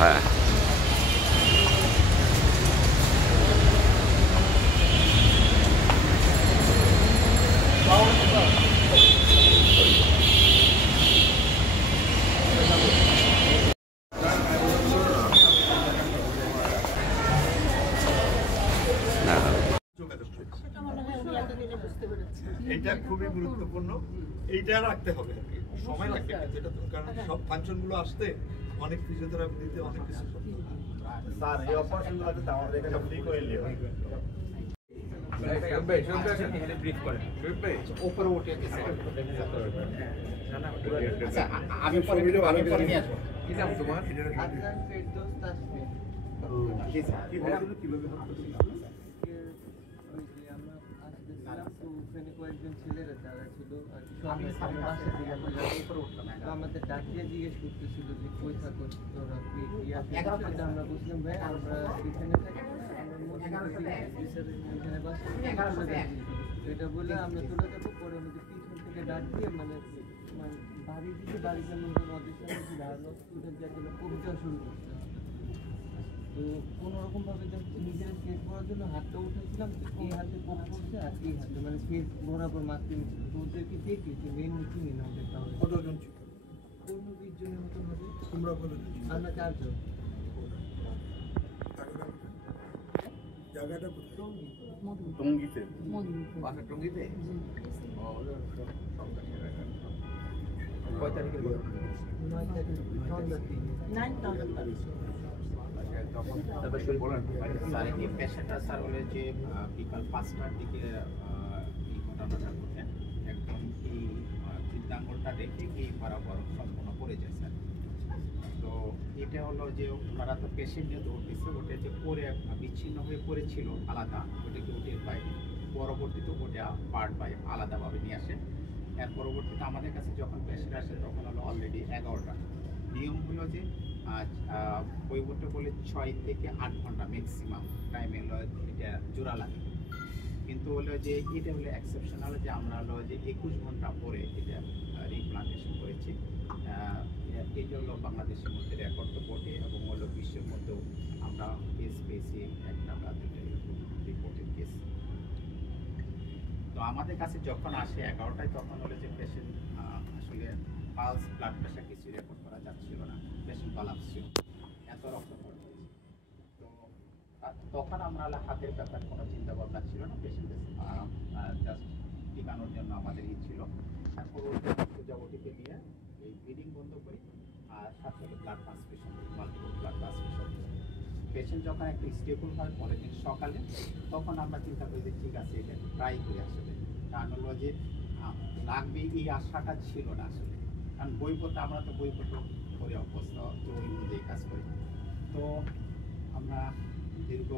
হ্যাঁ এটা খুবই গুরুত্বপূর্ণ, এইটা রাখতে হবে আর কি, সময় লাগবে যেটা তুমি, কারণ সব ফাংশনগুলো আসতে অনেক ফিজিওথেরাপি দিতে অনেক কিছু স্যার এই অপারেশনগুলো তো আমাদের এখানে ফ্রি করে নিও। আমি পরে নিয়ে আসবো। কয়েকজন ছেলেরা যারা ছিল আমাদের ডাকিয়ে জিজ্ঞেস করতেছিল যে কই থাকো তোরা, আমরা বুঝলাম ভাই আমরা এখানে থাকি, এটা বলে আমরা তুলে যাবো। পরে আমাদের পিছন থেকে ডাক দিয়ে মানে বাড়ি দিকে বাড়ি যেমন নদীর সামনে ধারালো কবিতা শুরু করতে। তো কোনোরকম ভাবে নিজের ফেস ভরার জন্য হাতটা উঠেছিলাম, এই হাতে কোপ করছে আর এই হাতে মানে ফেস বরাবর মারতে নিচ্ছিল। তো ওদেরকে দেখি যে মেন মিটিং এ নাম দেখা হবে। কতজন ছিল? 15-20 জনের মতন হবে। তোমরা কতজন? আমরা 4 জন। জায়গাটা কোথায়? টঙ্গীতে। বাসা টঙ্গীতে? কয় তারিখে? 9 তারিখ সন্ধ্যা 9 স্যার এই পেশেন্টটা স্যার হলে যে বিকাল 5টার দিকে এই ঘটনাটা ঘটে, একদম এই বৃদ্ধাঙ্গলটা রেখে এই বরাবর সম্পূর্ণ পড়ে যায় স্যার। তো এটা হলো যে ওনারা তো পেশেন্ট নিয়ে দৌড়তেছে, ওটা যে পরে বিচ্ছিন্ন হয়ে পড়েছিল আলাদা, ওটাকে উঠে পায় পরবর্তীতে ওটা পার্ট বাই আলাদাভাবে নিয়ে আসে। এর পরবর্তীতে আমাদের কাছে যখন পেশেন্ট আসে তখন হলো অলরেডি 11টা। নিয়ম হলো যে বইপত্র বলে 6 থেকে 8 ঘন্টা ম্যাক্সিমাম টাইমে হলো এটা জোড়া লাগে, কিন্তু হলো যে এটা হলো এক্সেপশনাল যে আমরা হলো যে 21 ঘন্টা পরে এটা রিপ্লান্টেশন করেছি। এটা হলো বাংলাদেশের মধ্যে রেকর্ড তো বটে এবং হলো বিশ্বের মধ্যেও আমরা কেস পেয়েছি একটা বা দুটো রিপোর্টেড কেস। তো আমাদের কাছে যখন আসে 11টায় তখন হলো যে পেশেন্ট আসলে পালস ব্লাড প্রেশার কিছু রেকর্ড করা যাচ্ছিল না, পেশেন্ট বালান্স ছিল, এত রক্ত পড়ছে। তো তখন আমরা হাতের ব্যাপারে কোনো চিন্তা ভাবনা ছিল না, পেশেন্টের জাস্ট টিকানোর জন্য আমাদের ছিল। তারপর প্রজাপতিকে নিয়ে এই ব্লিডিং বন্ধ করি আর সাথে সাথে blood transfusion, multiple blood transfusion. Patient যখন একটু স্টেবল হয় পরের দিন সকালে, তখন আমরা চিন্তা করি যে ঠিক আছে এটা ট্রাই করি আসলে। কারণ হলো যে লাগবে এই আশাটা ছিল না আসলে, কারণ বইপত্র আমরা তো বইপত্র করে অভ্যস্ত, তো ওই অনুযায়ী কাজ করি। তো আমরা দীর্ঘ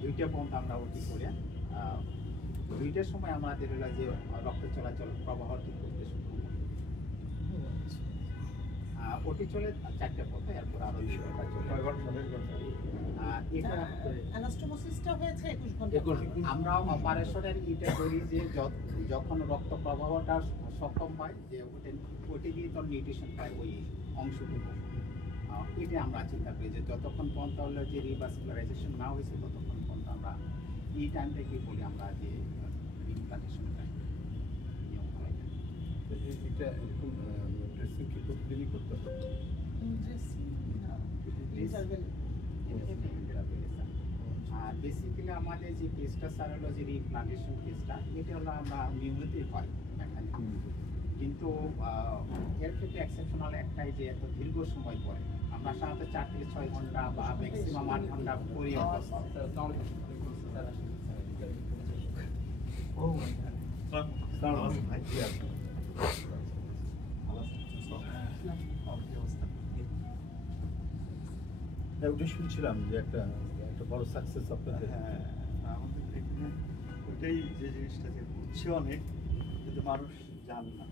2টা পর্যন্ত আমরা ওটি করে 2টার সময় আমাদের হলো যে রক্ত চলাচল প্রবাহ ঠিক করতে শুরু করি। ওটি চলে 4টা পথে, এরপর আরো 2 ঘন্টা চলে। এটা অ্যানাস্টোমোসিসটা হয়েছে 21 ঘন্টা। আমরা অপারেশনের এটা করি যে যখন রক্ত প্রবাহটা সক্ষম হয় যে ওটি দিয়ে তো নিউট্রিশন পায় ওই অংশটুকু, এটা আমরা চিন্তা করি যে যতক্ষণ পর্যন্ত হলো যে রিভাসকুলারাইজেশন না হয়েছে ততক্ষণ পর্যন্ত আমরা এই টাইমটাকে বলি আমরা যে রিপ্লান্টেশন টাইম নিয়ম হয়। এটা এরকম ড্রেসিং কি প্রতিদিনই করতে হবে? আর বেসিক্যালি আমাদের যে কেসটা স্যার হলো যে রিপ্লান্টেশন কেসটা, এটা হলো আমরা নিয়মিতই হয় এখানে, কিন্তু এর ক্ষেত্রে এক্সেপশনাল একটাই যে এত দীর্ঘ সময় পরে আমরা সাধারণত 4 থেকে 6 ঘন্টা বা ম্যাক্সিমাম 8 ঘন্টা পরে ওটা শুনছিলাম যে একটা বড় সাকসেস আপনাদের। হ্যাঁ, আমাদের এখানে ওইটাই যে জিনিসটা যে হচ্ছে অনেক, কিন্তু মানুষ জানে না,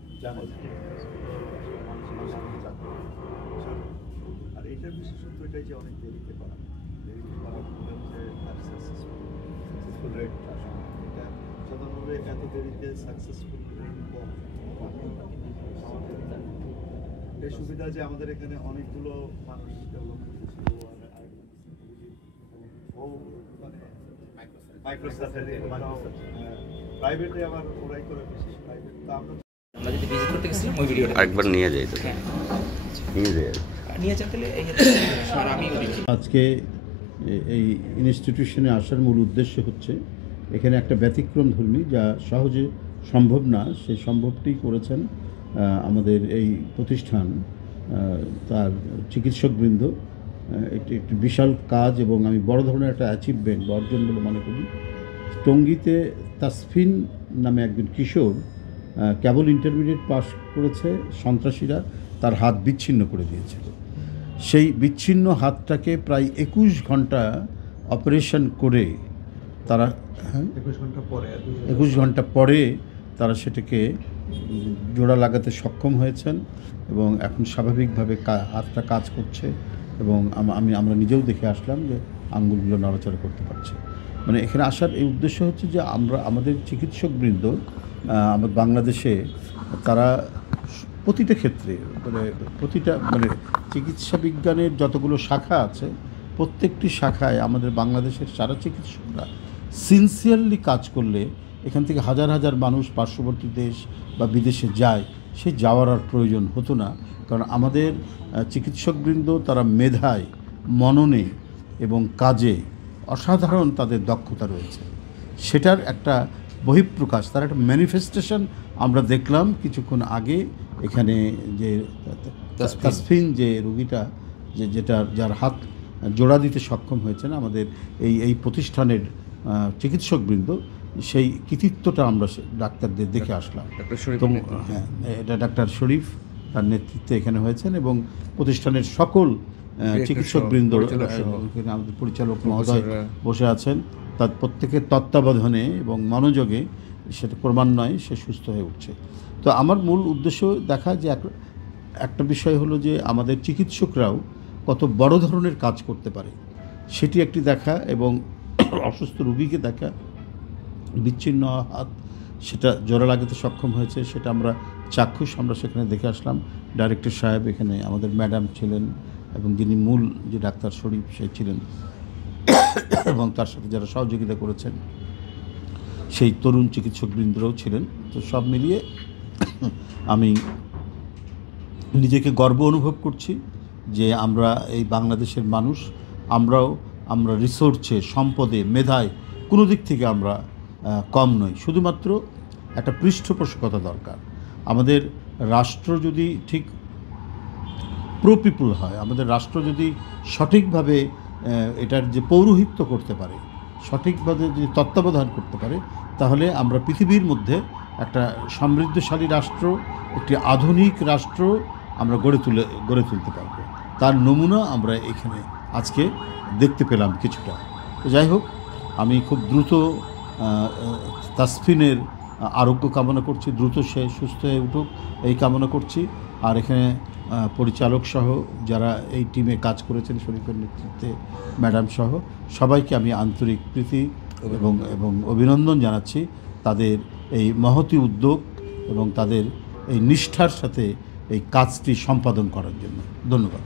আর এইটার বিশেষত্ব এটাই যে অনেক দেরিতে করা ফলে হচ্ছে তার সাকসেসফুল রেট এটা সাধারণভাবে এত দেরিতে সাকসেসফুল রেট কম। এই সুবিধা যে আমাদের এখানে অনেকগুলো মানুষ ডেভেলপ করতেছিল ও মানে মাইক্রোসফট প্রাইভেটে আবার ওরাই করে বেশি প্রাইভেট তো আমরা যদি ভিজিট করতে গেছিলাম ওই ভিডিওটা একবার নিয়ে যাই তো নিয়ে যাই নিয়ে যেতে গেলে এই আমি আজকে এই ইনস্টিটিউশনে আসার মূল উদ্দেশ্য হচ্ছে এখানে একটা ব্যতিক্রমধর্মী যা সহজে সম্ভব না সেই সম্ভবটি করেছেন আমাদের এই প্রতিষ্ঠান তার চিকিৎসকবৃন্দ। এটি একটি বিশাল কাজ এবং আমি বড় ধরনের একটা অ্যাচিভমেন্ট বা অর্জন বলে মনে করি। টঙ্গীতে তাসফিন নামে একজন কিশোর কেবল ইন্টারমিডিয়েট পাস করেছে, সন্ত্রাসীরা তার হাত বিচ্ছিন্ন করে দিয়েছিল। সেই বিচ্ছিন্ন হাতটাকে প্রায় 21 ঘন্টা অপারেশন করে তারা 21 ঘন্টা পরে তারা সেটাকে জোড়া লাগাতে সক্ষম হয়েছেন এবং এখন স্বাভাবিকভাবে হাতটা কাজ করছে এবং আমরা নিজেও দেখে আসলাম যে আঙ্গুলগুলো নড়াচড়া করতে পারছে। মানে এখানে আসার এই উদ্দেশ্য হচ্ছে যে আমাদের চিকিৎসকবৃন্দ আমাদের বাংলাদেশে তারা প্রতিটা ক্ষেত্রে মানে চিকিৎসা বিজ্ঞানের যতগুলো শাখা আছে প্রত্যেকটি শাখায় আমাদের বাংলাদেশের সারা চিকিৎসকরা সিনসিয়ারলি কাজ করলে এখান থেকে হাজার হাজার মানুষ পার্শ্ববর্তী দেশ বা বিদেশে যায়, সে যাওয়ার আর প্রয়োজন হতো না। কারণ আমাদের চিকিৎসকবৃন্দ তারা মেধায়, মননে এবং কাজে অসাধারণ তাদের দক্ষতা রয়েছে। সেটার একটা বহিঃপ্রকাশ, তার একটা ম্যানিফেস্টেশন আমরা দেখলাম কিছুক্ষণ আগে এখানে। যে তাসফিন যে রোগীটা যার হাত জোড়া দিতে সক্ষম হয়েছেন আমাদের এই প্রতিষ্ঠানের চিকিৎসকবৃন্দ, সেই কৃতিত্বটা আমরা ডাক্তারদের দেখে আসলাম। হ্যাঁ, এটা ডাক্তার শরীফ তার নেতৃত্বে এখানে হয়েছেন এবং প্রতিষ্ঠানের সকল চিকিৎসকবৃন্দ, আমাদের পরিচালক মহোদয় বসে আছেন, তার প্রত্যেকের তত্ত্বাবধানে এবং মনোযোগে সেটা ক্রমান্বয়ে সে সুস্থ হয়ে উঠছে। তো আমার মূল উদ্দেশ্য দেখা যে একটা বিষয় হলো যে আমাদের চিকিৎসকরাও কত বড় ধরনের কাজ করতে পারে সেটি একটি দেখা এবং অসুস্থ রোগীকে দেখা, বিচ্ছিন্ন হাত সেটা জোড়া লাগাতে সক্ষম হয়েছে সেটা আমরা চাক্ষুষ আমরা সেখানে দেখে আসলাম। ডাইরেক্টর সাহেব এখানে, আমাদের ম্যাডাম ছিলেন এবং যিনি মূল যে ডাক্তার শরীফ সে ছিলেন এবং তার সাথে যারা সহযোগিতা করেছেন সেই তরুণ চিকিৎসকবৃন্দরাও ছিলেন। তো সব মিলিয়ে আমি নিজেকে গর্ব অনুভব করছি যে আমরা এই বাংলাদেশের মানুষ, আমরা রিসোর্সে, সম্পদে, মেধায় কোনো দিক থেকে আমরা কম নই। শুধুমাত্র একটা পৃষ্ঠপোষকতা দরকার। আমাদের রাষ্ট্র যদি ঠিক প্রো পিপুল হয়, আমাদের রাষ্ট্র যদি সঠিকভাবে এটার যে পৌরোহিত্য করতে পারে, সঠিকভাবে যদি তত্ত্বাবধান করতে পারে, তাহলে আমরা পৃথিবীর মধ্যে একটা সমৃদ্ধশালী রাষ্ট্র, একটি আধুনিক রাষ্ট্র আমরা গড়ে তুলতে পারব। তার নমুনা আমরা এখানে আজকে দেখতে পেলাম কিছুটা। তো যাই হোক, আমি খুব দ্রুত তাসফিনের আরোগ্য কামনা করছি, দ্রুত সে সুস্থ হয়ে উঠুক এই কামনা করছি। আর এখানে পরিচালক সহ যারা এই টিমে কাজ করেছেন, শরীফের নেতৃত্বে ম্যাডাম সহ সবাইকে আমি আন্তরিক প্রীতি এবং অভিনন্দন জানাচ্ছি তাদের এই মহতি উদ্যোগ এবং তাদের এই নিষ্ঠার সাথে এই কাজটি সম্পাদন করার জন্য। ধন্যবাদ।